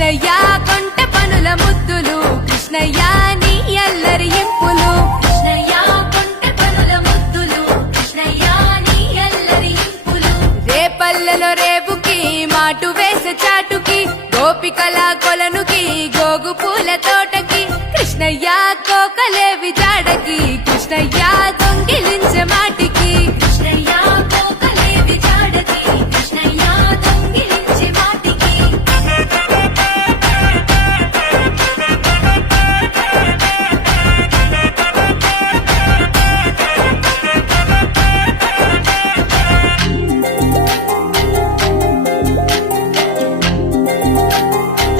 కృష్ణయ్య కొంటె పనుల ముద్దులు కృష్ణయ్య నీ అల్లరి ఇంపులు కృష్ణయ్య కొంటె పనుల ముద్దులు కృష్ణయ్య నీ అల్లరి ఇంపులు రేపల్లెలో రేపుకి మాటు వేసే చాటుకి గోపికల కొలనుకి గోగు పూల తోటకి కృష్ణయ్య కోకలేవి జాడకి కృష్ణయ్య దొంగిలించే మాటికి కృష్ణయ్య